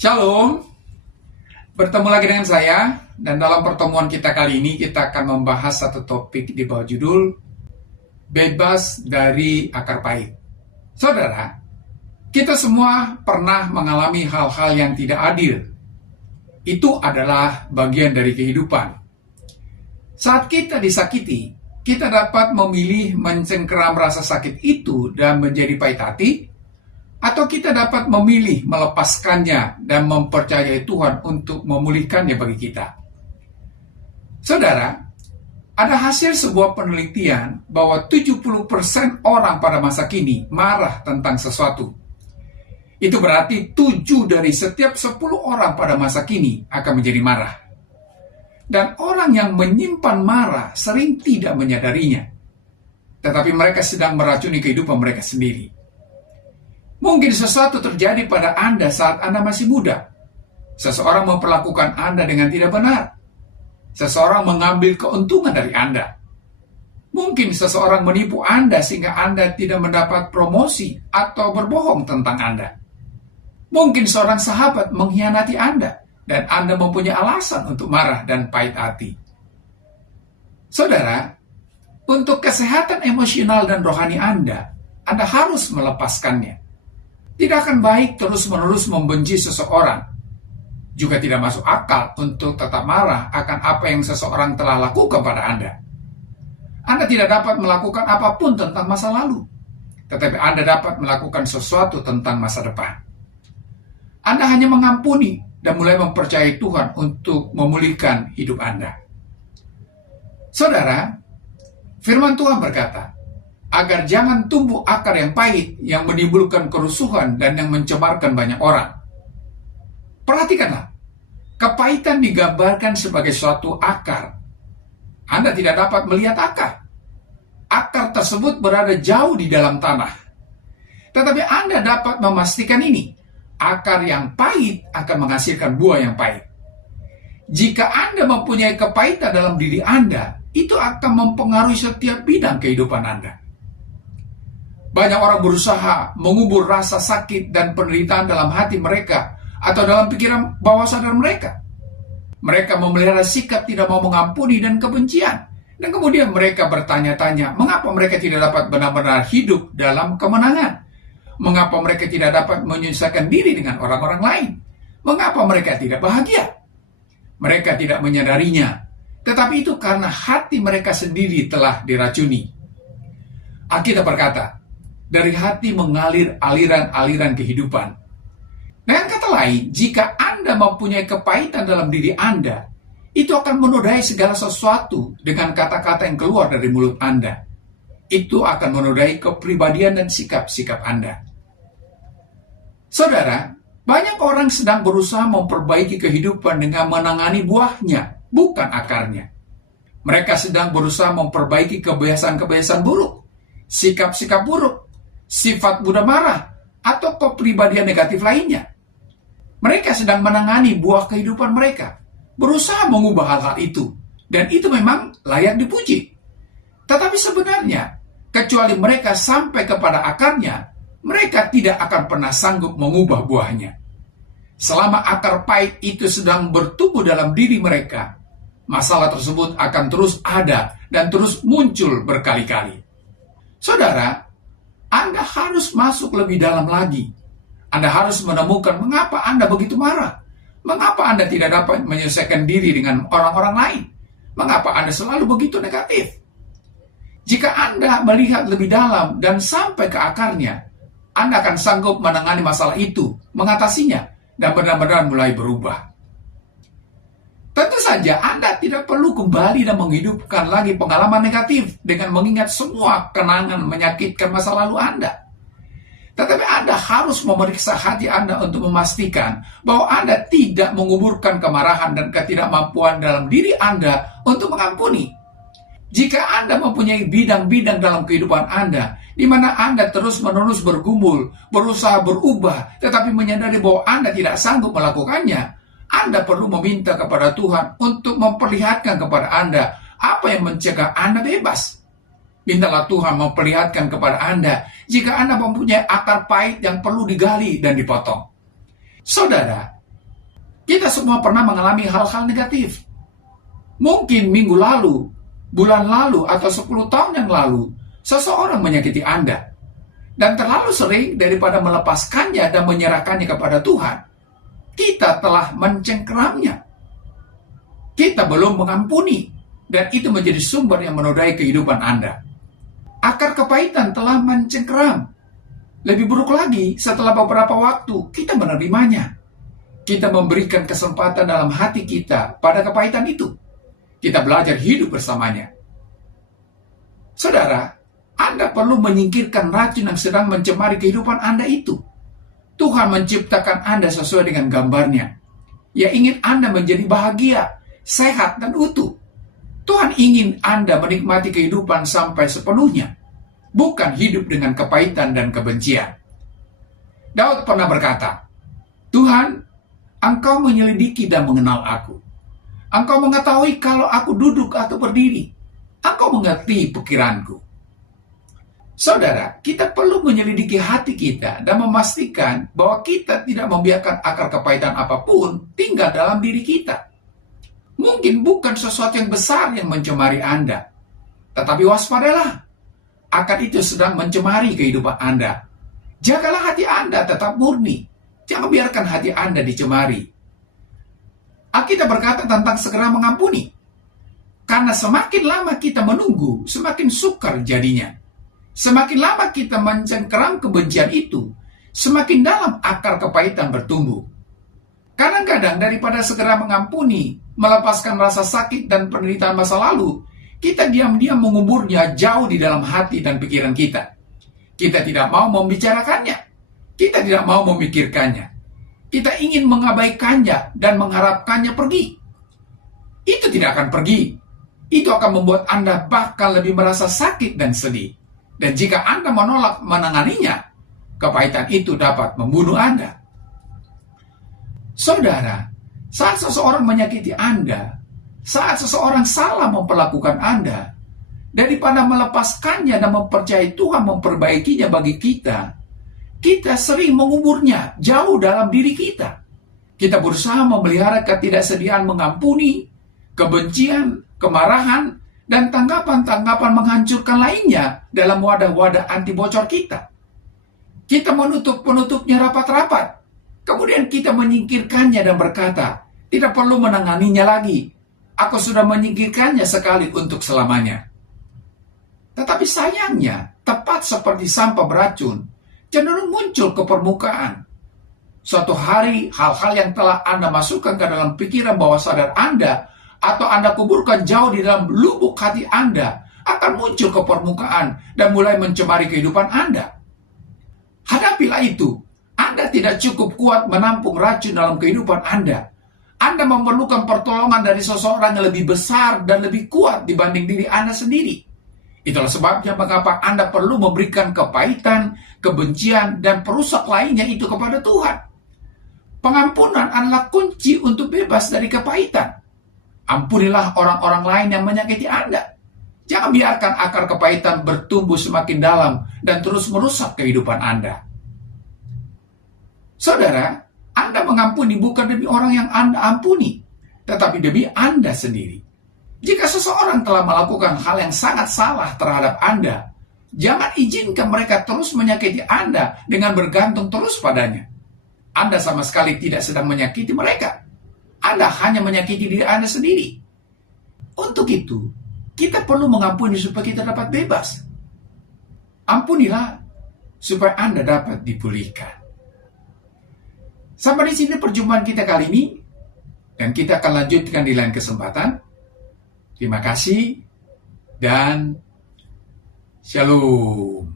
Shalom, bertemu lagi dengan saya, dan dalam pertemuan kita kali ini kita akan membahas satu topik di bawah judul Bebas dari Akar Pahit. Saudara, kita semua pernah mengalami hal-hal yang tidak adil. Itu adalah bagian dari kehidupan. Saat kita disakiti, kita dapat memilih mencengkeram rasa sakit itu dan menjadi pahit hati, atau kita dapat memilih melepaskannya dan mempercayai Tuhan untuk memulihkannya bagi kita. Saudara, ada hasil sebuah penelitian bahwa 70% orang pada masa kini marah tentang sesuatu. Itu berarti 7 dari setiap 10 orang pada masa kini akan menjadi marah. Dan orang yang menyimpan marah sering tidak menyadarinya. Tetapi mereka sedang meracuni kehidupan mereka sendiri. Mungkin sesuatu terjadi pada Anda saat Anda masih muda. Seseorang memperlakukan Anda dengan tidak benar. Seseorang mengambil keuntungan dari Anda. Mungkin seseorang menipu Anda sehingga Anda tidak mendapat promosi atau berbohong tentang Anda. Mungkin seorang sahabat mengkhianati Anda dan Anda mempunyai alasan untuk marah dan pahit hati. Saudara, untuk kesehatan emosional dan rohani Anda harus melepaskannya. Tidak akan baik terus-menerus membenci seseorang. Juga tidak masuk akal untuk tetap marah akan apa yang seseorang telah lakukan pada Anda. Anda tidak dapat melakukan apapun tentang masa lalu, tetapi Anda dapat melakukan sesuatu tentang masa depan. Anda hanya mengampuni dan mulai mempercayai Tuhan untuk memulihkan hidup Anda. Saudara, firman Tuhan berkata, agar jangan tumbuh akar yang pahit yang menimbulkan kerusuhan dan yang mencemarkan banyak orang. Perhatikanlah, kepahitan digambarkan sebagai suatu akar. Anda tidak dapat melihat akar. Akar tersebut berada jauh di dalam tanah. Tetapi Anda dapat memastikan ini, akar yang pahit akan menghasilkan buah yang pahit. Jika Anda mempunyai kepahitan dalam diri Anda, itu akan mempengaruhi setiap bidang kehidupan Anda. Banyak orang berusaha mengubur rasa sakit dan penderitaan dalam hati mereka atau dalam pikiran bawah sadar mereka. Mereka memelihara sikap tidak mau mengampuni dan kebencian. Dan kemudian mereka bertanya-tanya, mengapa mereka tidak dapat benar-benar hidup dalam kemenangan? Mengapa mereka tidak dapat menyelesaikan diri dengan orang-orang lain? Mengapa mereka tidak bahagia? Mereka tidak menyadarinya. Tetapi itu karena hati mereka sendiri telah diracuni. Alkitab berkata, dari hati mengalir aliran-aliran kehidupan. Dengan kata lain, jika Anda mempunyai kepahitan dalam diri Anda, itu akan menodai segala sesuatu dengan kata-kata yang keluar dari mulut Anda. Itu akan menodai kepribadian dan sikap-sikap Anda. Saudara, banyak orang sedang berusaha memperbaiki kehidupan dengan menangani buahnya, bukan akarnya. Mereka sedang berusaha memperbaiki kebiasaan-kebiasaan buruk, sikap-sikap buruk, sifat mudah marah, atau kepribadian negatif lainnya. Mereka sedang menangani buah kehidupan mereka, berusaha mengubah hal-hal itu, dan itu memang layak dipuji. Tetapi sebenarnya, kecuali mereka sampai kepada akarnya, mereka tidak akan pernah sanggup mengubah buahnya. Selama akar pahit itu sedang bertumbuh dalam diri mereka, masalah tersebut akan terus ada dan terus muncul berkali-kali. Saudara, Anda harus masuk lebih dalam lagi. Anda harus menemukan mengapa Anda begitu marah. Mengapa Anda tidak dapat menyelesaikan diri dengan orang-orang lain. Mengapa Anda selalu begitu negatif. Jika Anda melihat lebih dalam dan sampai ke akarnya, Anda akan sanggup menangani masalah itu, mengatasinya, dan benar-benar mulai berubah. Tentu saja Anda tidak perlu kembali dan menghidupkan lagi pengalaman negatif dengan mengingat semua kenangan menyakitkan masa lalu Anda. Tetapi Anda harus memeriksa hati Anda untuk memastikan bahwa Anda tidak menguburkan kemarahan dan ketidakmampuan dalam diri Anda untuk mengampuni. Jika Anda mempunyai bidang-bidang dalam kehidupan Anda, di mana Anda terus-menerus bergumul, berusaha berubah, tetapi menyadari bahwa Anda tidak sanggup melakukannya, Anda perlu meminta kepada Tuhan untuk memperlihatkan kepada Anda apa yang mencegah Anda bebas. Mintalah Tuhan memperlihatkan kepada Anda jika Anda mempunyai akar pahit yang perlu digali dan dipotong. Saudara, Kita semua pernah mengalami hal-hal negatif. Mungkin minggu lalu, bulan lalu, atau 10 tahun yang lalu, seseorang menyakiti Anda. Dan terlalu sering daripada melepaskannya dan menyerahkannya kepada Tuhan, kita telah mencengkeramnya. Kita belum mengampuni, dan itu menjadi sumber yang menodai kehidupan Anda. Akar kepahitan telah mencengkeram. Lebih buruk lagi, setelah beberapa waktu, kita menerimanya. Kita memberikan kesempatan dalam hati kita pada kepahitan itu. Kita belajar hidup bersamanya. Saudara, Anda perlu menyingkirkan racun yang sedang mencemari kehidupan Anda itu. Tuhan menciptakan Anda sesuai dengan gambarnya. Ia ingin Anda menjadi bahagia, sehat, dan utuh. Tuhan ingin Anda menikmati kehidupan sampai sepenuhnya, bukan hidup dengan kepahitan dan kebencian. Daud pernah berkata, "Tuhan, Engkau menyelidiki dan mengenal aku. Engkau mengetahui kalau aku duduk atau berdiri. Engkau mengerti pikiranku." Saudara, kita perlu menyelidiki hati kita dan memastikan bahwa kita tidak membiarkan akar kepahitan apapun tinggal dalam diri kita. Mungkin bukan sesuatu yang besar yang mencemari Anda, tetapi waspadalah. Akar itu sedang mencemari kehidupan Anda. Jagalah hati Anda tetap murni. Jangan biarkan hati Anda dicemari. Alkitab berkata tentang segera mengampuni. Karena semakin lama kita menunggu, semakin sukar jadinya. Semakin lama kita mencengkeram kebencian itu, semakin dalam akar kepahitan bertumbuh. Kadang-kadang daripada segera mengampuni, melepaskan rasa sakit dan penderitaan masa lalu, kita diam-diam menguburnya jauh di dalam hati dan pikiran kita. Kita tidak mau membicarakannya. Kita tidak mau memikirkannya. Kita ingin mengabaikannya dan mengharapkannya pergi. Itu tidak akan pergi. Itu akan membuat Anda bahkan lebih merasa sakit dan sedih. Dan jika Anda menolak menanganinya, kepahitan itu dapat membunuh Anda. Saudara, saat seseorang menyakiti Anda, saat seseorang salah memperlakukan Anda, daripada melepaskannya dan mempercayai Tuhan memperbaikinya bagi kita, kita sering menguburnya jauh dalam diri kita. Kita berusaha memelihara ketidaksediaan mengampuni, kebencian, kemarahan, dan tanggapan-tanggapan menghancurkan lainnya dalam wadah-wadah anti bocor kita. Kita penutupnya rapat-rapat. Kemudian kita menyingkirkannya dan berkata, "Tidak perlu menanganinya lagi. Aku sudah menyingkirkannya sekali untuk selamanya." Tetapi sayangnya, tepat seperti sampah beracun, cenderung muncul ke permukaan. Suatu hari, hal-hal yang telah Anda masukkan ke dalam pikiran bawah sadar Anda, atau Anda kuburkan jauh di dalam lubuk hati Anda, akan muncul ke permukaan dan mulai mencemari kehidupan Anda. Hadapilah itu. Anda tidak cukup kuat menampung racun dalam kehidupan Anda. Anda memerlukan pertolongan dari seseorang yang lebih besar dan lebih kuat dibanding diri Anda sendiri. Itulah sebabnya mengapa Anda perlu memberikan kepahitan, kebencian, dan perusak lainnya itu kepada Tuhan. Pengampunan adalah kunci untuk bebas dari kepahitan. Ampunilah orang-orang lain yang menyakiti Anda. Jangan biarkan akar kepahitan bertumbuh semakin dalam dan terus merusak kehidupan Anda. Saudara, Anda mengampuni bukan demi orang yang Anda ampuni, tetapi demi Anda sendiri. Jika seseorang telah melakukan hal yang sangat salah terhadap Anda, jangan izinkan mereka terus menyakiti Anda dengan bergantung terus padanya. Anda sama sekali tidak sedang menyakiti mereka. Anda hanya menyakiti diri Anda sendiri. Untuk itu, kita perlu mengampuni supaya kita dapat bebas. Ampunilah supaya Anda dapat dipulihkan. Sampai di sini perjumpaan kita kali ini, dan kita akan lanjutkan di lain kesempatan. Terima kasih dan shalom.